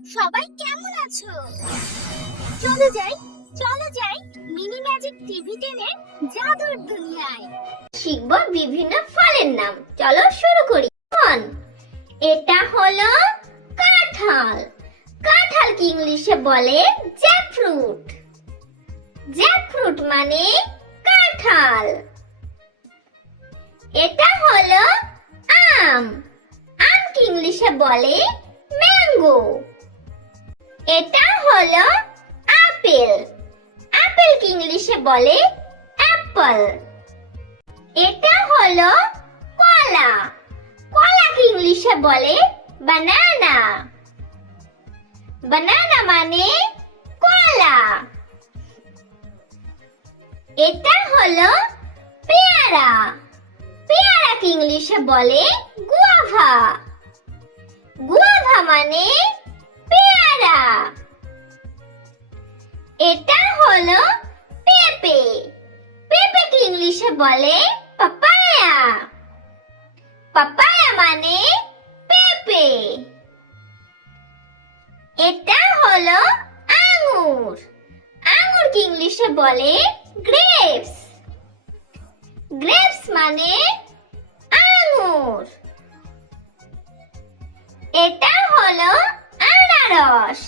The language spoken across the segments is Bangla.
সবাই কেমন আছো? চলো যাই চলো যাই মিনি ম্যাজিক টিভি টেনের জাদুর দুনিয়ায়। শিখব বিভিন্ন ফলের নাম। চলো শুরু করি। এটা হলো কাঁঠাল। কাঁঠালকে ইংলিশে বলে জ্যাকফ্রুট। জ্যাকফ্রুট মানে কাঁঠাল। এটা হলো আম। আমকে ইংলিশে বলে ম্যাঙ্গো। এটা হলো আপেল। আপেলকে ইংলিশে বলে অ্যাপল। এটা হলো কলা। কলাকে ইংলিশে বলে বানানা। বানানা মানে কলা। এটা হলো পেয়ারা। পেয়ারাকে ইংলিশে বলে গুয়াভা। গুয়াভা মানে পেয়ারা। এটা হলো পেঁপে। পেঁপেকে ইংলিশে বলে পাপায়া। পাপায়া মানে পেঁপে। এটা হলো আঙ্গুর। আঙ্গুরকে ইংলিশে বলে গ্রেপস। গ্রেপস মানে আঙ্গুর। এটা হলো আনারস।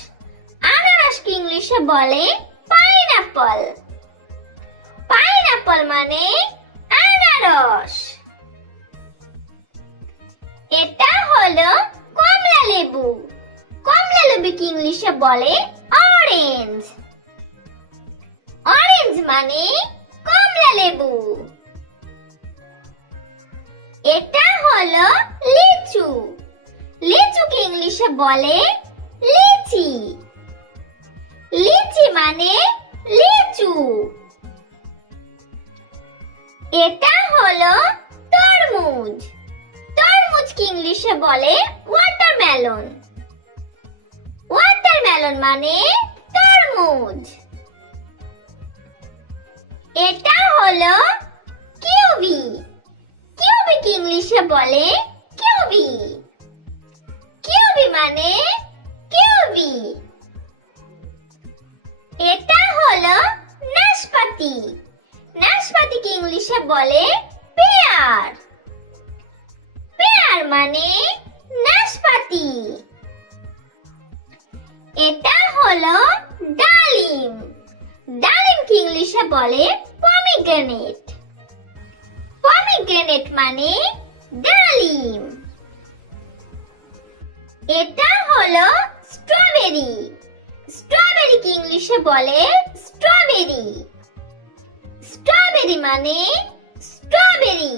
আনারসকে ইংলিশে বলে পাইনাপল। পাইনাপল মানে আনারস। এটা হলো কমলা লেবু। কমলা লেবুকে ইংলিশে বলে অরেঞ্জ। অরেঞ্জ মানে কমলা লেবু। এটা হলো লিচু। লিচুকে ইংলিশে বলে লিচি। লিচি মানে লিচু। এটা হলো তরমুজ। তরমুজকে ইংলিশে বলে ওয়াটারমেলন। ওয়াটারমেলন মানে তরমুজ। এটা হলো কিউই। কিউইকে ইংলিশে বলে কিউই। কিউই মানে কিউই। এটা হলো নাশপাতি। নাশপাতিকে ইংলিশে বলে পেয়ার। পেয়ার মানে নাশপাতি। এটা হলো ডালিম। ডালিমকে ইংলিশে বলে পমিগ্রেনেট। পমিগ্রেনেট মানে ডালিম। এটা হলো স্ট্রবেরি। স্ট্রবেরিকে ইংলিশে বলে স্ট্রবেরি। স্ট্রবেরি মানে স্ট্রবেরি।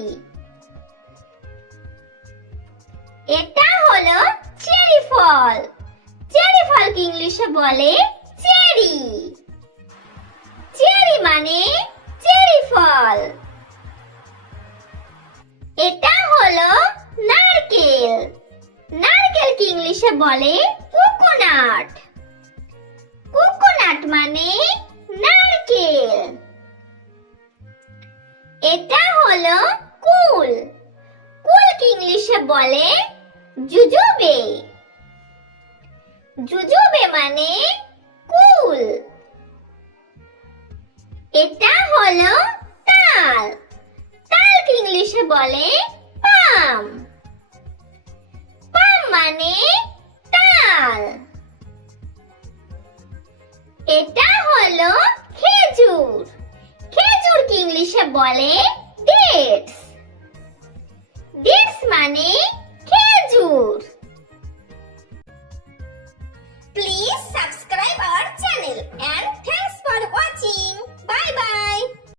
এটা হলো চেরি ফল। চেরি ফলকে ইংলিশে বলে চেরি। চেরি মানে চেরি ফল। এটা হলো নারকেল। নারকেলকে ইংলিশে বলে কোকোনাট। কোকোনাট মানে নারকেল। এটা হলো কুল। কুলকে ইংলিশে বলে জুজুবে। জুজুবে মানে কুল। এটা হলো তাল। তালকে ইংলিশে বলে পাম। পাম মানে তাল। এটা হলো খেজুর। খেজুরকে ইংলিশে বলে ডেটস। ডেটস মানে খেজুর। Please subscribe